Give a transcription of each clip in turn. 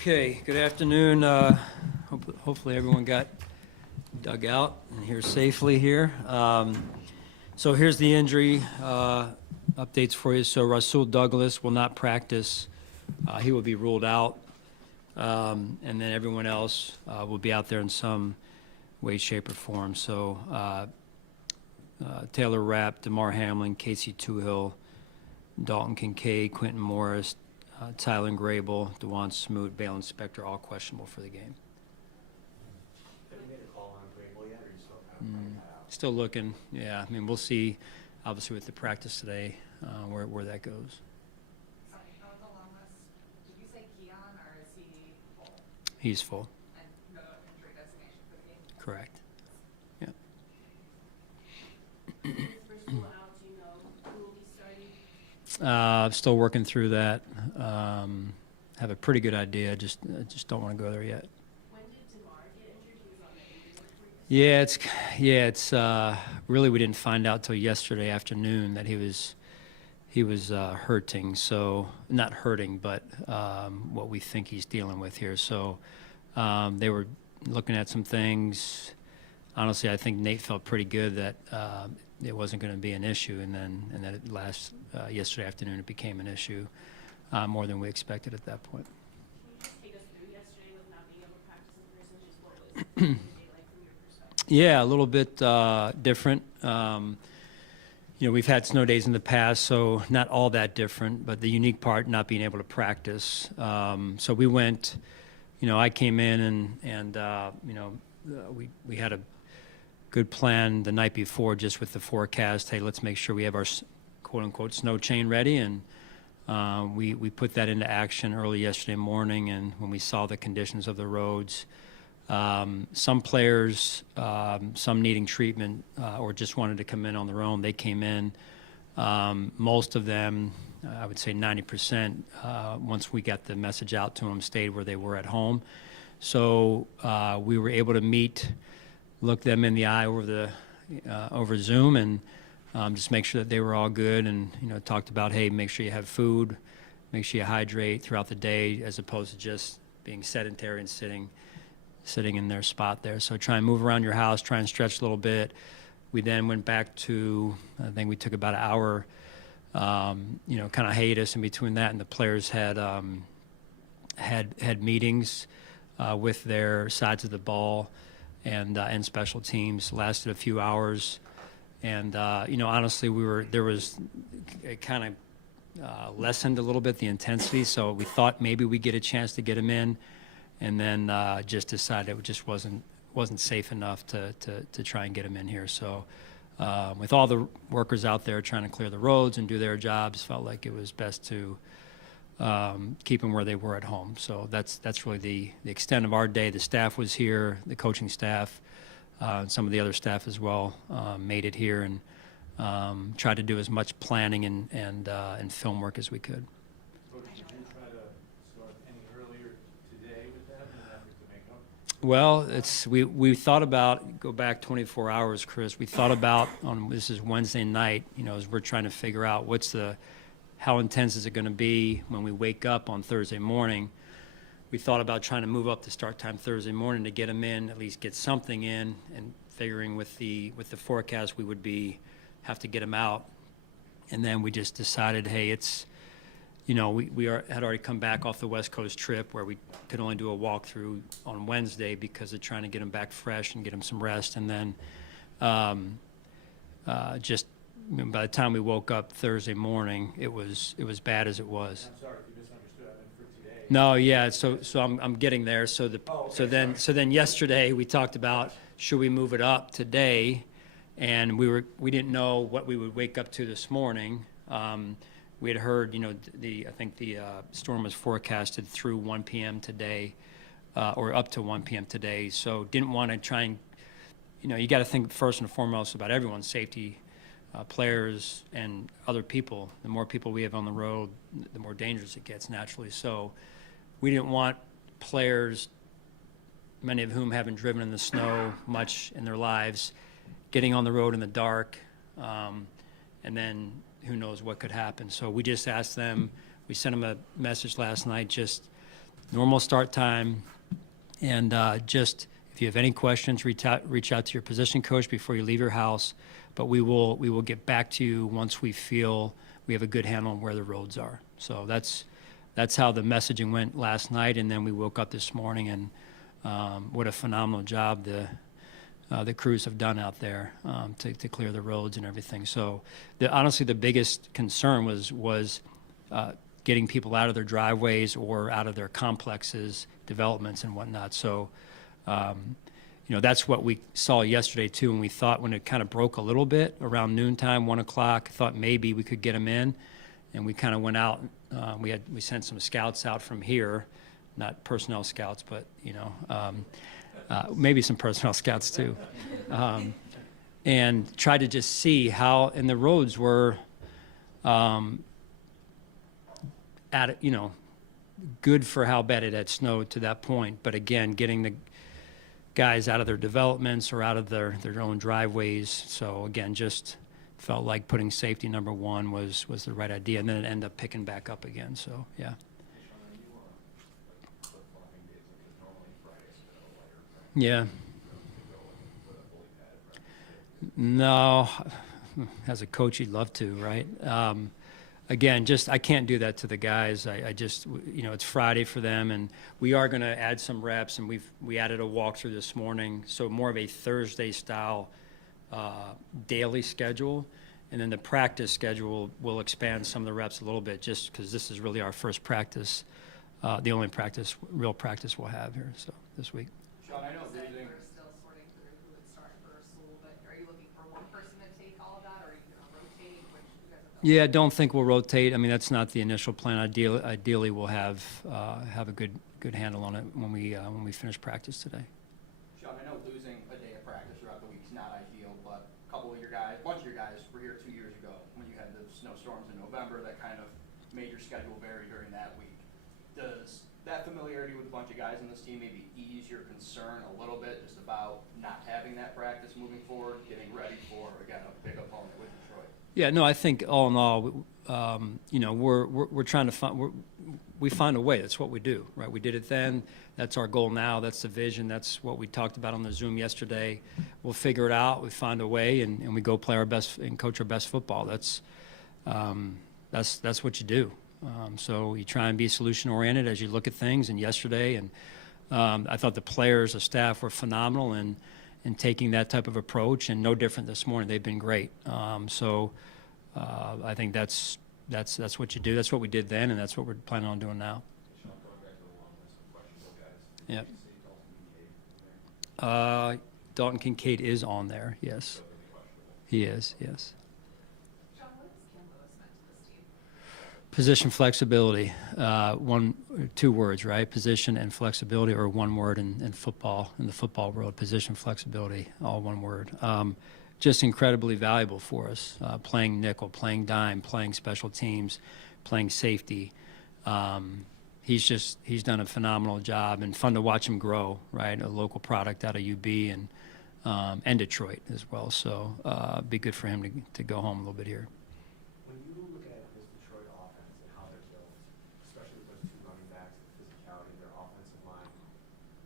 Okay, good afternoon. Hopefully everyone got dug out and here safely here. So here's the injury updates for you. So Rasul Douglas will not practice. He will be ruled out. And then everyone else will be out there in some way, shape, or form. So Taylor Rapp, DeMar Hamlin, Casey Toohill, Dalton Kincaid, Quentin Morris, Tylen Grable, DeJuan Smoot, Balin Spector, all questionable for the game. Have you made a call on Grable yet, or are you still kind of playing that out? Still looking, yeah. I mean, we'll see, obviously, with the practice today, where that goes. Sorry, the long list, did you say Keon, or is he full? He's full, And no injury designation for the game? correct. Yeah. With Bristol out, do you know who will be starting? Still working through that. Have a pretty good idea. Just don't want to go there yet. When did DeMar get injured? He was on the injury report. It's really we didn't find out till yesterday afternoon that he was hurting. So not hurting, but what we think he's dealing with here. So they were looking at some things. Honestly, I think Nate felt pretty good that it wasn't going to be an issue, and then yesterday afternoon it became an issue more than we expected at that point. Can you just take us through yesterday with not being able to practice in person? Just what was the day like from your perspective? Yeah, a little bit different. We've had snow days in the past, so not all that different, but the unique part, not being able to practice. So we went, I came in and we had a good plan the night before just with the forecast. Hey, let's make sure we have our quote-unquote snow chain ready, and we put that into action early yesterday morning. And when we saw the conditions of the roads, some players, some needing treatment or just wanted to come in on their own, they came in. Most of them, I would say 90%, once we got the message out to them, stayed where they were at home. So we were able to look them in the eye over Zoom and just make sure that they were all good, and talked about, hey, make sure you have food, make sure you hydrate throughout the day, as opposed to just being sedentary and sitting in their spot there. So try and move around your house, try and stretch a little bit. We then went back to, I think we took about an hour, kind of hiatus in between that, and the players had was with their sides of the ball and special teams. Lasted a few hours, and honestly, it kind of lessened a little bit the intensity. So we thought maybe we'd get a chance to get them in, and then just decided it just wasn't safe enough to try and get them in here. So with all the workers out there trying to clear the roads and do their jobs, felt like it was best to keep them where they were at home. So that's really the extent of our day. The staff was here, the coaching staff, some of the other staff as well made it here, and tried to do as much planning and film work as we could. Coach, did you try to start any earlier today with that in an effort to make up? Well, we thought about, go back 24 hours, Chris. We thought about, this is Wednesday night, as we're trying to figure out how intense is it going to be when we wake up on Thursday morning. We thought about trying to move up the start time Thursday morning to get them in, at least get something in, and figuring with the forecast we would have to get them out. And then we just decided, hey, it's, had already come back off the West Coast trip where we could only do a walkthrough on Wednesday because of trying to get them back fresh and get them some rest. And then by the time we woke up Thursday morning, it was bad as it was. I'm sorry if you misunderstood. I meant for today. No, yeah. So I'm getting there. So then yesterday we talked about, should we move it up today, and we didn't know what we would wake up to this morning. We had heard, I think the storm was forecasted through 1 p.m. today, or up to 1 p.m. today. So didn't want to try and, you got to think first and foremost about everyone's safety. Players and other people. The more people we have on the road, the more dangerous it gets naturally. So we didn't want players, many of whom haven't driven in the snow much in their lives, getting on the road in the dark, and then who knows what could happen. So we just asked them, we sent them a message last night, just normal start time. And just, if you have any questions, reach out to your position coach before you leave your house. But we will get back to you once we feel we have a good handle on where the roads are. So that's how the messaging went last night. And then we woke up this morning, and what a phenomenal job the crews have done out there to clear the roads and everything. So honestly, the biggest concern was getting people out of their driveways or out of their complexes, developments and whatnot. So, that's what we saw yesterday too. And we thought when it kind of broke a little bit around noontime, 1 o'clock, thought maybe we could get them in. And we kind of went out. We sent some scouts out from here, not personnel scouts, but maybe some personnel scouts too, and tried to just see how. And the roads were good for how bad it had snowed to that point. But again, getting the guys out of their developments or out of their own driveways. So again, just felt like putting safety number one was the right idea, and then it ended up picking back up again. So yeah. Yeah. No, as a coach, you'd love to, right? Again, I can't do that to the guys. I just, it's Friday for them, and we are going to add some reps, and we added a walkthrough this morning, so more of a Thursday style daily schedule, and then the practice schedule will expand some of the reps a little bit, just because this is really our first practice, the only real practice we'll have here. So this week. Sean, I know You said losing. we're still sorting through who would start first, a little bit. Are you looking for one person to take all of that, or are you going to rotate? Which you guys have done? Yeah, I don't think we'll rotate. I mean, that's not the initial plan. Ideally, we'll have a good handle on it when we finish practice today. Sean, I know losing a day of practice throughout the week is not ideal, but a bunch of your guys were here 2 years ago when you had the snowstorms in November that kind of made your schedule vary during that week. Does that familiarity with a bunch of guys on this team maybe ease your concern a little bit just about not having that practice moving forward, getting ready for, again, a big opponent with Detroit? Yeah, no, I think all in all, we're trying to we find a way. That's what we do, right? We did it then. That's our goal now. That's the vision. That's what we talked about on the Zoom yesterday. We'll figure it out. We find a way, and we go play our best and coach our best football. That's what you do. So you try and be solution oriented as you look at things. And yesterday, and I thought the players, the staff were phenomenal in taking that type of approach, and no different this morning. They've been great. I think that's what you do. That's what we did then, and that's what we're planning on doing now. Sean, going back to the long list of questionable guys. Yep. Did you say Dalton Kincaid in there? Dalton Kincaid is on there. Yes, So they'll be questionable. he is. Yes. Sean, what has Kim Lewis meant to this team? Position flexibility, 2 words, right? Position and flexibility, or 1 word in football, in the football world. Position flexibility, all 1 word. Just incredibly valuable for us. Playing nickel, playing dime, playing special teams, playing safety. He's done a phenomenal job, and fun to watch him grow. Right, a local product out of UB and Detroit as well. So be good for him to go home a little bit here. When you look at this Detroit offense and how they're built, especially with those 2 running backs, the physicality of their offensive line,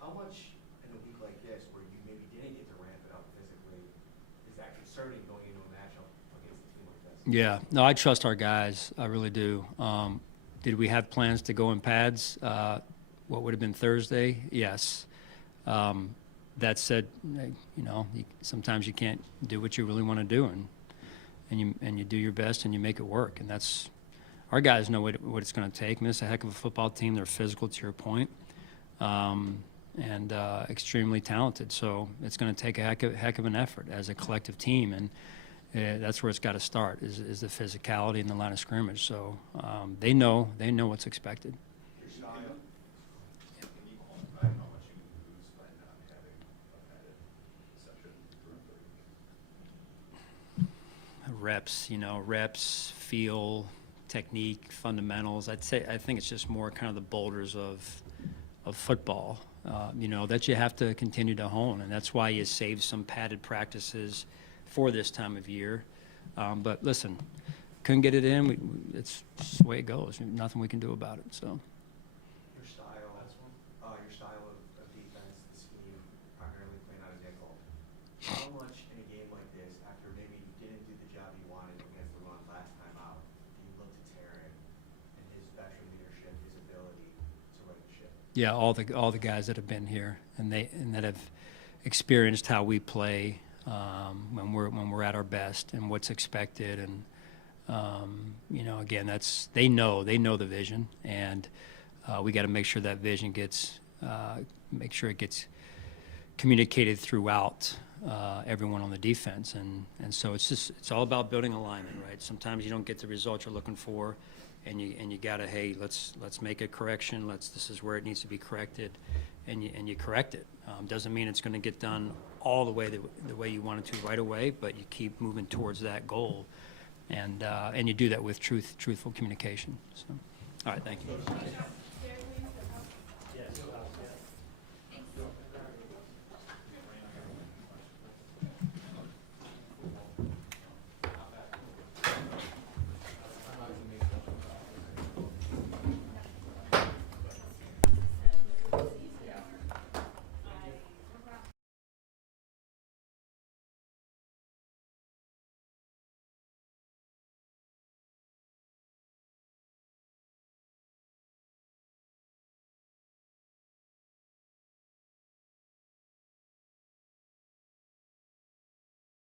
how much in a week like this, where you maybe didn't get to ramp it up physically, is that concerning going into a matchup against a team like this? Yeah, no, I trust our guys. I really do. Did we have plans to go in pads? What would have been Thursday? Yes. That said, sometimes you can't do what you really want to do, and you do your best and you make it work. And that's, our guys know what it's going to take. I mean, it's a heck of a football team. They're physical, to your point, and extremely talented. So it's going to take a heck of an effort as a collective team, and that's where it's got to start, is the physicality in the line of scrimmage. So they know what's expected. Can you quantify how much you lose by not having a padded session during 30? Reps, feel, technique, fundamentals. I think it's just more kind of the boulders of football, that you have to continue to hone, and that's why you save some padded practices for this time of year. But listen, couldn't get it in. It's just the way it goes. Nothing we can do about it. So. Your style, Yeah, all the guys that have been here and that have experienced how we play when we're at our best and what's expected, and again, they know the vision, and we got to make sure that vision gets communicated throughout everyone on the defense, and so it's all about building alignment, right? Sometimes you don't get the results you're looking for, and you gotta, hey, let's make a correction. This is where it needs to be corrected, and you correct it. Doesn't mean it's going to get done all the way the way you want it to right away, but you keep moving towards that goal, and you do that with truthful communication. So, all right, thank you.